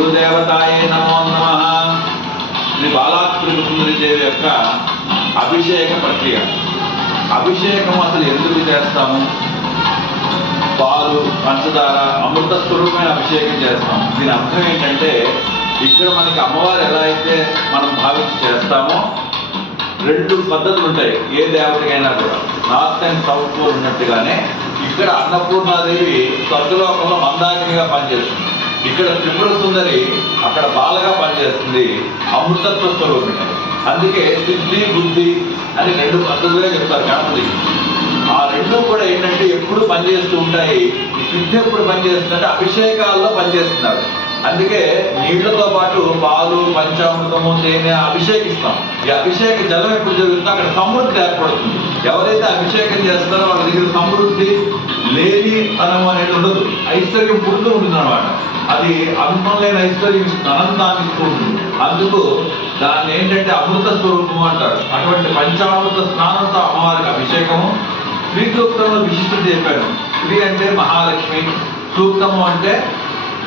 గురుదేవతాయ నమో నమః. శ్రీ బాలాత్రిపురసుందరీదేవి యొక్క అభిషేక ప్రక్రియ. అభిషేకం అసలు ఎందుకు చేస్తాము? పాలు, పంచదార, అమృత స్వరూపమైన అభిషేకం చేస్తాం. దీని అర్థం ఏంటంటే, ఇక్కడ మనకి అమ్మవారు ఎలా అయితే మనం భావించి చేస్తామో, రెండు పద్ధతులు ఉంటాయి ఏ దేవతకైనా కూడా. నార్త్ అండ్ సౌత్ పోల్ ఉన్నట్టుగానే ఇక్కడ అన్నపూర్ణాదేవి స్వర్గలోకంలో మందాకినిగా పనిచేస్తుంది. ఇక్కడ త్రిపుర సుందరి అక్కడ బాలగా పనిచేస్తుంది, అమృతత్వ స్వరూపిణి. అందుకే సిద్ధి, బుద్ధి అని రెండు పద్ధతులుగా చెప్తారు గణపతి. ఆ రెండు కూడా ఏంటంటే ఎప్పుడు పనిచేస్తూ ఉంటాయి. ఈ సిద్ధి ఎప్పుడు పనిచేస్తుందంటే అభిషేకాల్లో పనిచేస్తున్నారు. అందుకే నీళ్లతో పాటు పాలు, పంచామృతము, తేనె అభిషేకిస్తాం. ఈ అభిషేక జలం ఎప్పుడు జరుగుతుందో అక్కడ సమృద్ధి ఏర్పడుతుంది. ఎవరైతే అభిషేకం చేస్తారో వాళ్ళ దగ్గర సమృద్ధి లేని తనం అనేది ఉండదు, ఐశ్వర్యం పుడుతూ ఉంటుంది అన్నమాట. అది అంతం లేని ఐశ్వర్యం ఇస్తుంది, అనంతాన్ని ఇస్తూ ఉంటుంది. అందుకు దాన్ని ఏంటంటే అమృత స్వరూపము అంటారు. అటువంటి పంచామృత స్నానంతో అమ్మవారికి అభిషేకము. శ్రీ సూక్తంలో విశిష్టత చెప్పాను. శ్రీ అంటే మహాలక్ష్మి, సూక్తము అంటే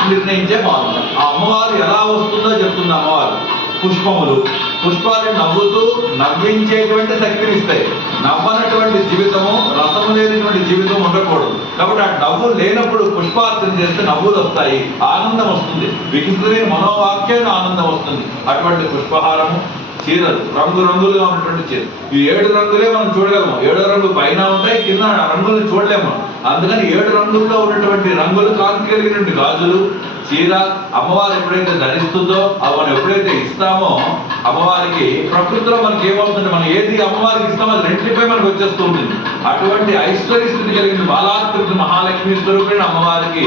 నిర్ణయించే పాత్ర. ఆ అమ్మవారు ఎలా వస్తుందో చెప్తుంది అమ్మవారు. పుష్పములు, పుష్పాలు నవ్వుతూ నవ్వించేటువంటి శక్తిని ఇస్తాయి. నవ్వనటువంటి జీవితము, రసము లేనటువంటి జీవితం ఉండకూడదు. కాబట్టి ఆ నవ్వు లేనప్పుడు పుష్పార్చన చేస్తే నవ్వులు వస్తాయి, ఆనందం వస్తుంది. వికసితమైన మనోవాక్యాన్ని ఆనందం వస్తుంది. అటువంటి పుష్పహారము, చీరలు, రంగురంగులుగా ఉన్నటువంటి చీర. ఈ 7 రంగులే మనం చూడగలము. 7వ రంగు పైన ఉంటాయి, కింద రంగులను చూడలేము. అందుకని 7 రంగుల్లో ఉన్నటువంటి రంగులు కాంతి కలిగినటువంటి గాజులు, చీర అమ్మవారు ఎప్పుడైతే ధరిస్తుందో అవి మనం ఎప్పుడైతే ఇస్తామో అమ్మవారికి ప్రకృతిలో మనకి ఏమవుతుంది, మనం ఏది అమ్మవారికి ఇస్తామో అది రెండింటిపై మనకు వచ్చేస్తూ ఉంటుంది. అటువంటి ఐశ్వర్య స్థితి కలిగిన బాలాత్రిపుర మహాలక్ష్మి స్వరూపమైన అమ్మవారికి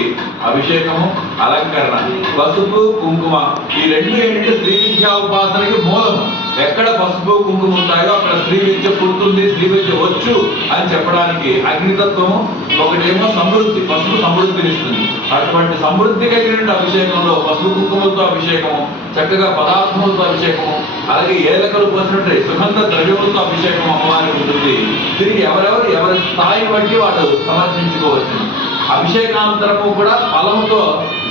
అభిషేకము, అలంకరణ. పసుపు, కుంకుమ ఈ రెండు ఏంటంటే శ్రీ విద్యా ఉపాసనకి మూలము. ఎక్కడ పసుపు, కుంకుమ ఉంటాయో అక్కడ శ్రీ విద్య పుడుతుంది, శ్రీ విద్య వచ్చు అని చెప్పడానికి అగ్నితత్వము. ఒకటేమో సమృద్ధి, పసుపు సమృద్ధినిస్తుంది. అటువంటి సమృద్ధి కలిగిన అభిషేకంలో పసుపు కుంకుమలతో అభిషేకము, చక్కగా పదార్థములతో అభిషేకము, అలాగే ఏలకలు పోసినట్టు సుగంధ ద్రవ్యములతో అభిషేకం అమ్మవారికి ఉంటుంది. తిరిగి ఎవరి స్థాయి బట్టి వాడు సమర్పించుకోవచ్చు. అభిషేకాంతరము కూడా ఫలముతో,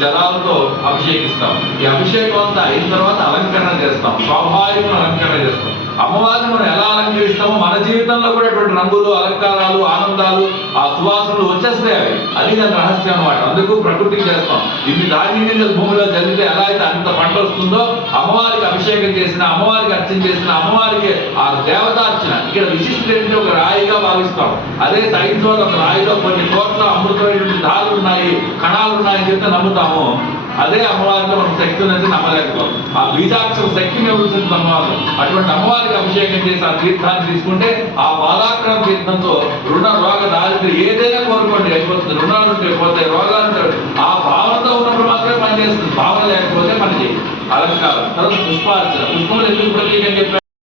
జలాలతో అభిషేకిస్తాం. ఈ అభిషేకం అంతా అయిన తర్వాత అలంకరణ చేస్తాం, స్వాభావిక అలంకరణ చేస్తాం. అమ్మవారిని మనం ఎలా అలంకరిస్తామో మన జీవితంలో కూడా ఇటువంటి రంగులు, అలంకారాలు, ఆనందాలు, ఆ సువాసనలు వచ్చేస్తాయి. అది దాని రహస్యం అన్నమాట. అందుకు ప్రకృతికి చేస్తాం. ఇన్ని ధాన్యం భూమిలో చదివితే ఎలా అయితే అంత పంట వస్తుందో, అమ్మవారికి అభిషేకం చేసిన, అమ్మవారికి అర్చన చేసిన, అమ్మవారికి ఆ దేవతార్చన. ఇక్కడ విశిష్టత ఏంటంటే ఒక రాయిగా భావిస్తాం. అదే సైన్స్ వల్ల ఒక రాయిలో కొన్ని కోట్ల అమృతమైనటువంటి ధారలు ఉన్నాయి, కణాలు ఉన్నాయని చెప్తే నమ్ముతాము. అదే అమ్మవారితో మనం శక్తి ఉన్నది నమ్మలేకపోతాం. ఆ బీజాక్షర శక్తిని ఇవ్వాల్సింది అమ్మవారు. అటువంటి అమ్మవారికి అభిషేకం చేసి ఆ తీర్థాన్ని తీసుకుంటే ఆ బాలాక్రమ తీర్థంతో రుణ, రోగ, దారిద్ర్యం ఏదైనా కోరుకోండి అయిపోతుంది. రుణాలు ఉంటే పోతాయి, రోగాలు ఉంటాయి. ఆ భావనతో ఉన్నప్పుడు మాత్రమే పనిచేస్తుంది. భావన లేకపోతే మనకి అలంకారం. తర్వాత పుష్పార్చన. పుష్పములు ఎందుకు ప్రత్యేకంగా చెప్పారు?